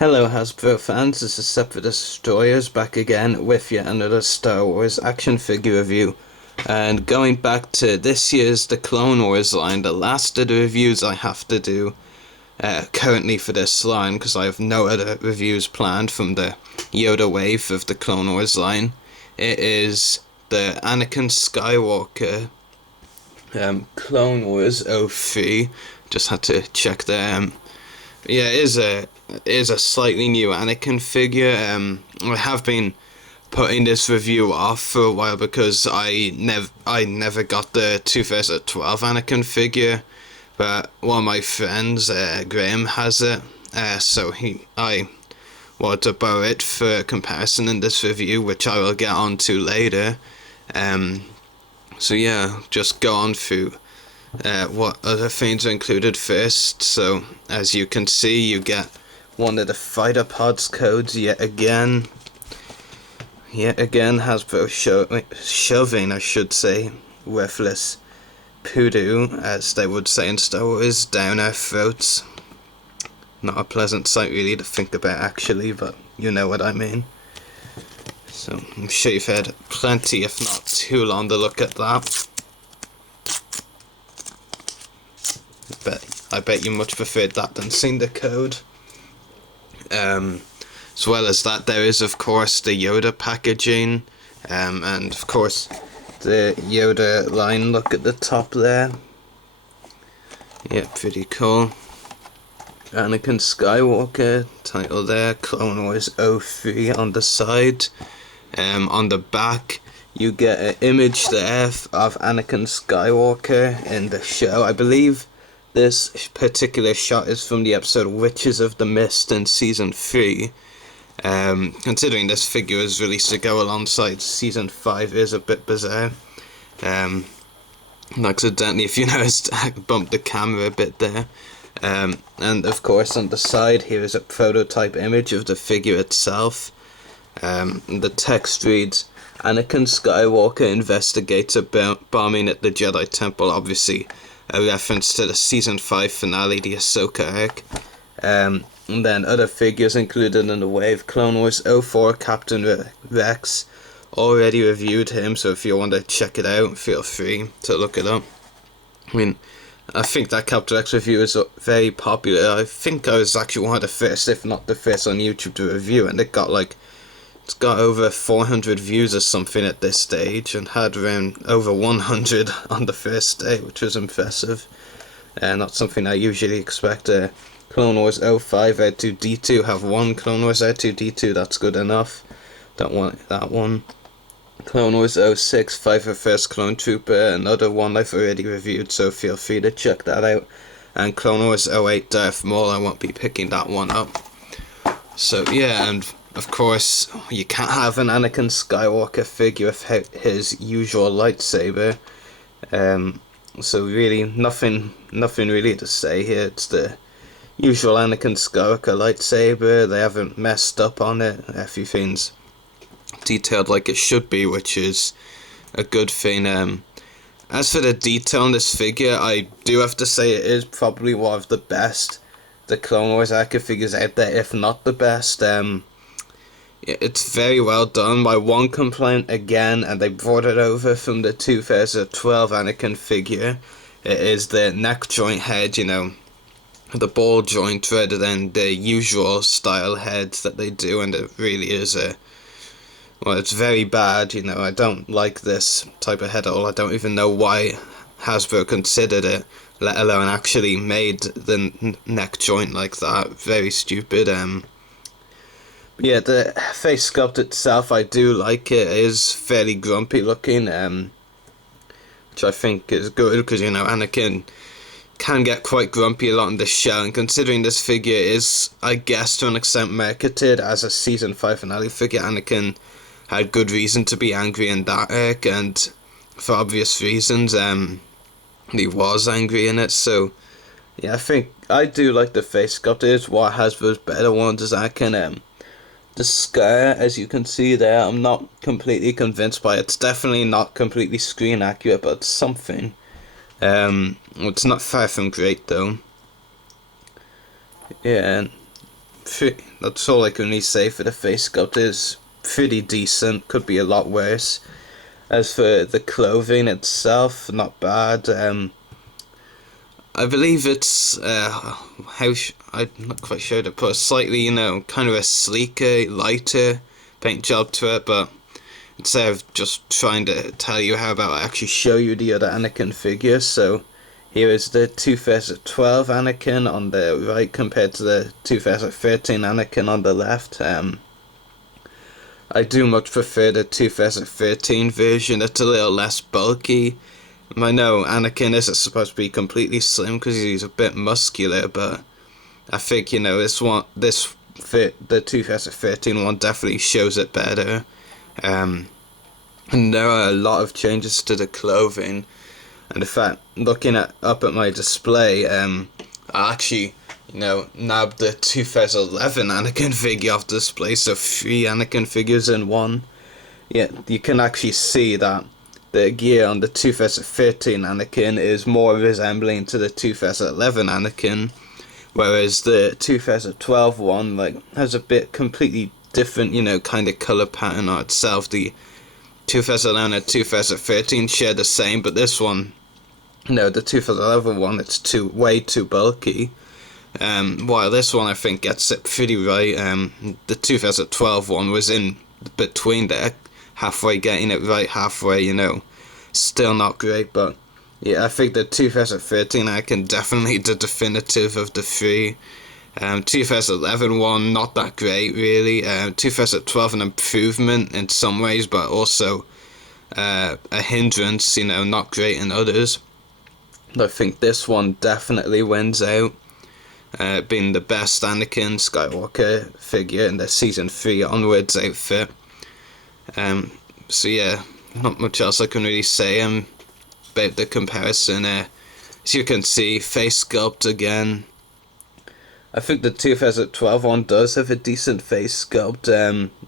Hello Hasbro fans, this is Separate Destroyers back again with yet another Star Wars action figure review. And going back to this year's The Clone Wars line, the last of the reviews I have to do currently for this line, because I have no other reviews planned from the Yoda wave of the Clone Wars line. It is the Anakin Skywalker Clone Wars 03. Just had to check the yeah, it is a slightly new Anakin figure. I have been putting this review off for a while because I never got the 2012 Anakin figure, but one of my friends, Graham, has it. So I wanted to borrow it for comparison in this review, which I will get onto later. So yeah, just go on through what other things are included first. So as you can see, you get one of the fighter pods codes yet again. Hasbro shoving, I should say, worthless poodoo, as they would say in Star Wars, down our throats. Not a pleasant sight really to think about actually, but you know what I mean. So I'm sure you've had plenty, if not too long, to look at that. I bet you much preferred that than seeing the code. As well as that, there is of course the Yoda packaging, and of course the Yoda line look at the top there. Yeah, pretty cool. Anakin Skywalker title there, Clone Wars 03 on the side. On the back you get an image there of Anakin Skywalker in the show. I believe this particular shot is from the episode Witches of the Mist in Season 3. Considering this figure was released to go alongside Season 5 is a bit bizarre. Accidentally, if you noticed, I bumped the camera a bit there. And of course on the side here is a prototype image of the figure itself. The text reads, Anakin Skywalker investigates a bombing at the Jedi Temple, obviously a reference to the Season 5 finale, the Ahsoka arc. And then other figures included in the wave, Clone Wars 04, Captain Rex. Already reviewed him, so if you want to check it out, feel free to look it up. I mean, I think that Captain Rex review is very popular. I think I was actually one of the first, if not the first, on YouTube to review, and it's got over 400 views or something at this stage, and had around over 100 on the first day, which was impressive. Not something I usually expect. Clone Wars 05 R2-D2 have one Clone Wars R2-D2, that's good enough. Don't want that one. Clone Wars 06 Five First Clone Trooper, another one I've already reviewed, so feel free to check that out. And Clone Wars 08 Darth Maul, I won't be picking that one up. So yeah, and of course, you can't have an Anakin Skywalker figure without his usual lightsaber. So really, nothing really to say here. It's the usual Anakin Skywalker lightsaber. They haven't messed up on it. Everything's detailed like it should be, which is a good thing. As for the detail on this figure, I do have to say it is probably one of the best the Clone Wars action figures out there, if not the best. It's very well done. My one complaint again, and they brought it over from the 2012 Anakin figure, it is the neck joint head, the ball joint rather than the usual style heads that they do, and it really is it's very bad. I don't like this type of head at all. I don't even know why Hasbro considered it, let alone actually made the neck joint like that. Very stupid. Yeah, the face sculpt itself, I do like it. It is fairly grumpy looking, which I think is good, because, Anakin can get quite grumpy a lot in the show, and considering this figure is, I guess, to an extent marketed as a Season 5 finale figure, Anakin had good reason to be angry in that arc, and for obvious reasons, he was angry in it. So yeah, I think I do like the face sculpt. It is one of Hasbro's better ones, as Anakin. The scar, as you can see there, I'm not completely convinced by it. It's definitely not completely screen accurate, but it's something. It's not far from great though. Yeah, that's all I can really say for the face sculpt. Is pretty decent, could be a lot worse. As for the clothing itself, not bad. I believe it's I'm not quite sure to put a slightly, kind of a sleeker, lighter paint job to it, but instead of just trying to tell you how about I actually show you the other Anakin figures. So here is the 2012 Anakin on the right compared to the 2013 Anakin on the left. I do much prefer the 2013 version. It's a little less bulky. I know Anakin isn't supposed to be completely slim because he's a bit muscular, but I think, the 2013 one definitely shows it better. And there are a lot of changes to the clothing. And in fact, looking up at my display, I actually, nabbed the 2011 Anakin figure off display, so 3 Anakin figures in one. Yeah, you can actually see that the gear on the 2013 Anakin is more resembling to the 2011 Anakin, whereas the 2012 one, has a bit completely different, kind of color pattern on itself. The 2011 and 2013 share the same, but this one, the 2011 one, it's way too bulky. While this one I think gets it pretty right. The 2012 one was in between there, halfway getting it right, halfway, still not great, but yeah, I think the 2013 I can definitely the definitive of the 3. 2011 one, not that great really. 2012 an improvement in some ways, but also a hindrance, not great in others. I think this one definitely wins out, being the best Anakin Skywalker figure in the season 3 onwards outfit. So yeah, not much else I can really say about the comparison. As you can see, face sculpt again. I think the 2012 one does have a decent face sculpt,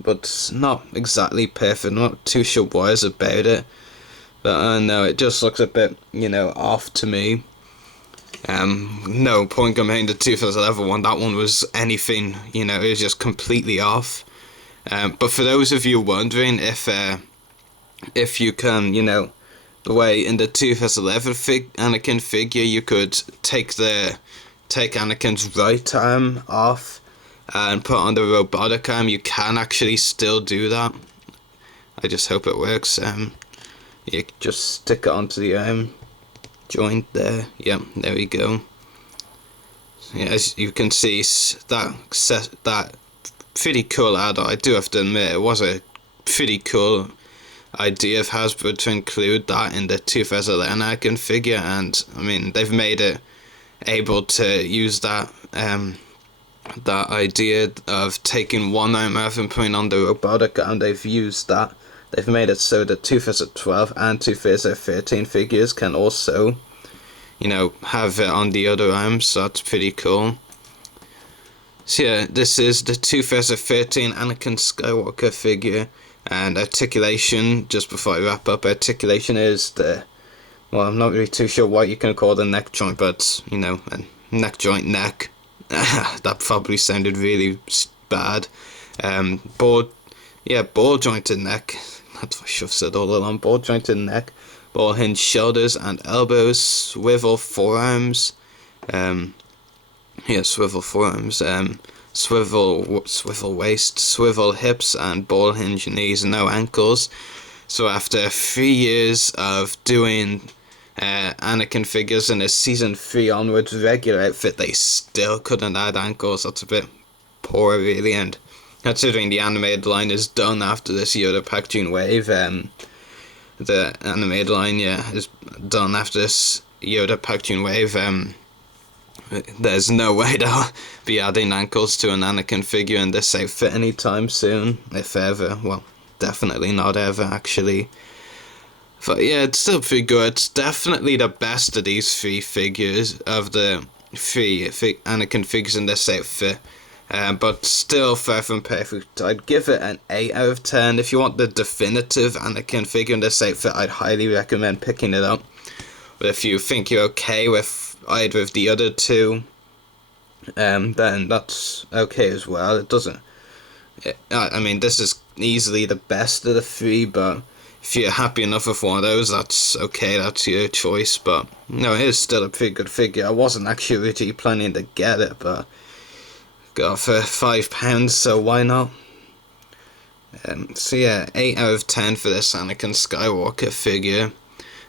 but it's not exactly perfect. I'm not too sure what is about it, but I don't know, it just looks a bit, off to me. No point comparing the 2011 one. That one was anything, it was just completely off. But for those of you wondering if you can, the way in the 2011 Anakin figure you could take Anakin's right arm off and put on the robotic arm, you can actually still do that. I just hope it works. You just stick it onto the arm joint there. Yep, there we go. Yeah, as you can see, that pretty cool add-on. I do have to admit, it was a pretty cool idea of Hasbro to include that in the 2011 Anakin figure, and I mean they've made it able to use that idea of taking one arm off and putting on the robotic arm. They've used that. They've made it so the 2012 and 2013 figures can also, have it on the other arms, so that's pretty cool. So yeah, this is the 2013 Anakin Skywalker figure, and articulation, just before I wrap up, articulation is I'm not really too sure what you can call the neck joint, but, a neck joint neck. That probably sounded really bad. Ball jointed neck. That's what I should have said all along. Ball jointed neck, ball hinged shoulders and elbows, swivel forearms. Swivel forearms. Swivel waist, swivel hips, and ball hinge knees, no ankles. So after 3 years of doing Anakin figures in a season 3 onwards regular outfit, they still couldn't add ankles. That's a bit poor really, and considering the animated line is done after this Yoda packaging wave, the animated line is done after this Yoda packaging wave, there's no way they'll be adding ankles to an Anakin figure in this outfit anytime soon, if ever. Well, definitely not ever, actually. But yeah, it's still pretty good. It's definitely the best of these 3 figures, of the 3 Anakin figures in this outfit. But still far from perfect. I'd give it an 8 out of 10. If you want the definitive Anakin figure in this outfit, I'd highly recommend picking it up. But if you think you're okay with either of the other 2, then that's okay as well. It doesn't. I mean, this is easily the best of the three, but if you're happy enough with one of those, that's okay. That's your choice. But no, it is still a pretty good figure. I wasn't actually originally planning to get it, but got it for £5, so why not? So yeah, 8 out of 10 for this Anakin Skywalker figure,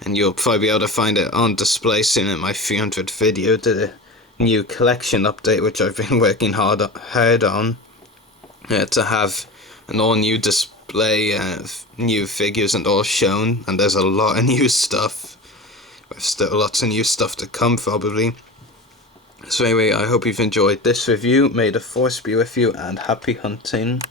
and you'll probably be able to find it on display soon in my 300th video, the new collection update, which I've been working hard on, to have an all new display of new figures and all shown, and there's a lot of new stuff. There's still lots of new stuff to come probably. So anyway, I hope you've enjoyed this review. May the force be with you and happy hunting.